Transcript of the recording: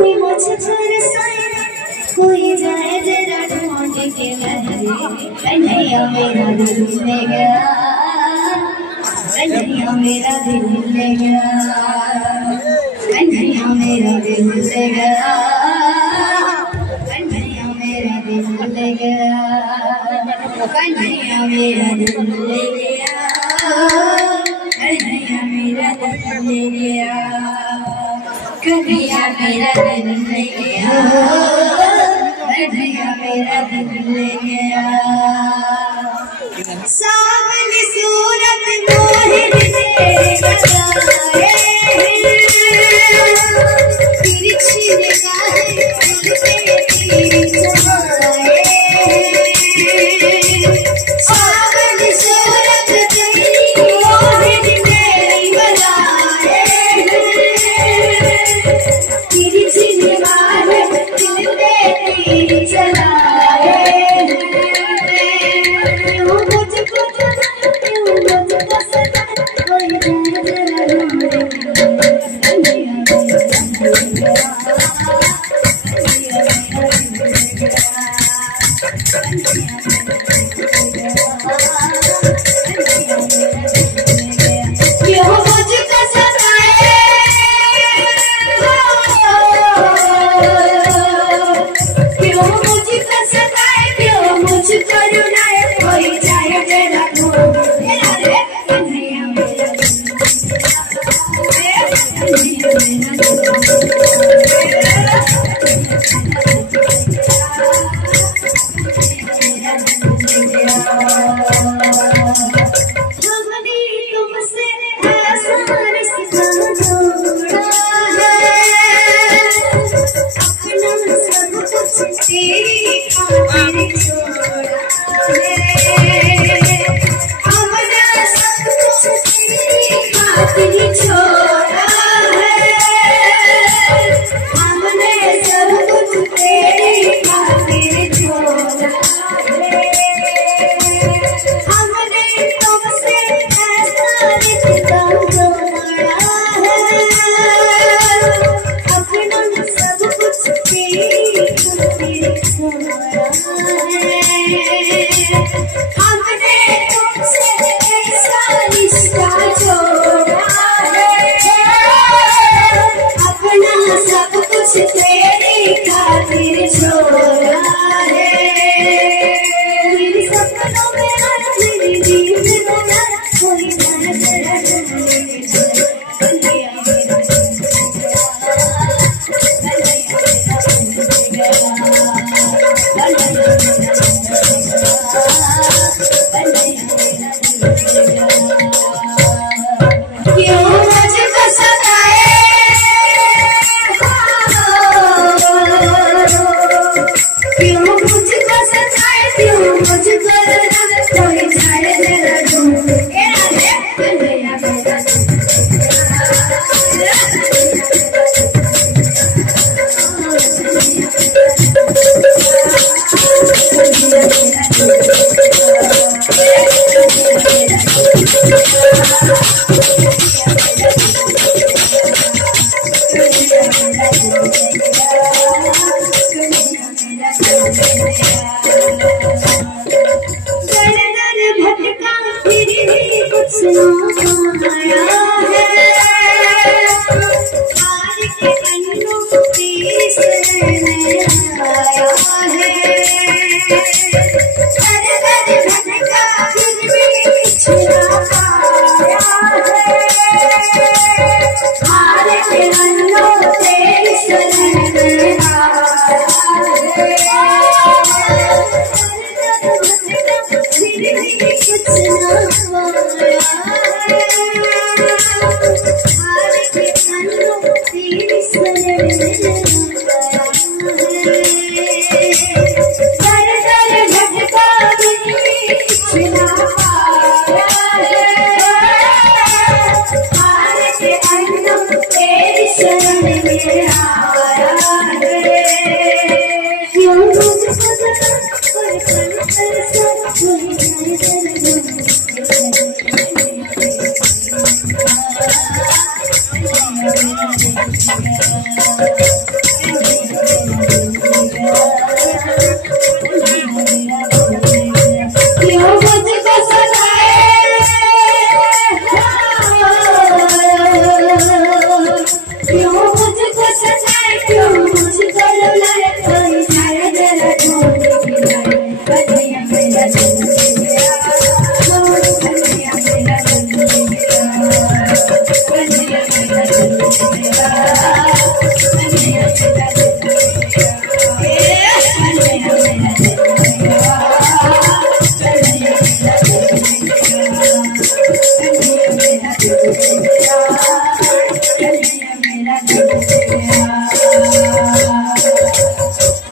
मुझे तरसाए कोई जाए जरा ढूंढ के लहरे कन्हैया मेरा दिल ले गया कन्हैया मेरा दिल ले गया कन्हैया मेरा दिल ले गया कन्हैया मेरा दिल ले गया कन्हैया मेरा दिल ले गया कन्हैया मेरा दिल ले गया कन्हैया मेरा दिल ले गया कन्हैया मेरा दिल ले गया सावली सूरत मोहित तेरे लगाए तिरछी निगाहें चलते तीर समाए सावली सूरत तेरी मोहित तेरी बनाए तिरछी निगाहें चलते तीर चलाए मेरा